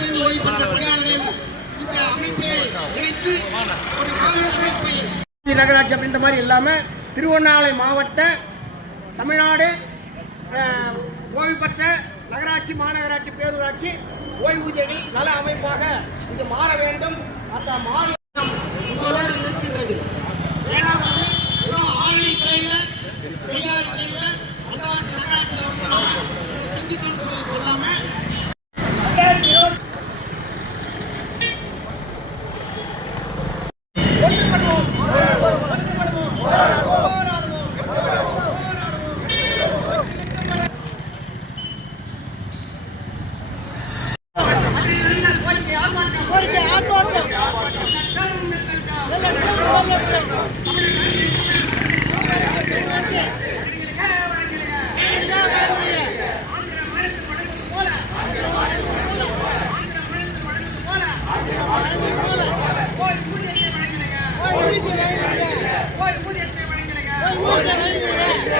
செய்து ஓய்வு பெற்ற பணியாளர்களின் இந்த அமைப்பை இணைத்து ஒரு நகராட்சி அப்படின்ற மாதிரி இல்லாமல் திருவண்ணாமலை மாவட்ட தமிழ்நாடு ஓய்வு பெற்ற நகராட்சி மாநகராட்சி பேரூராட்சி ஓய்வூதியர்கள் நல அமைப்பாக இது மாற வேண்டும். அந்த மாற வழங்கினங்க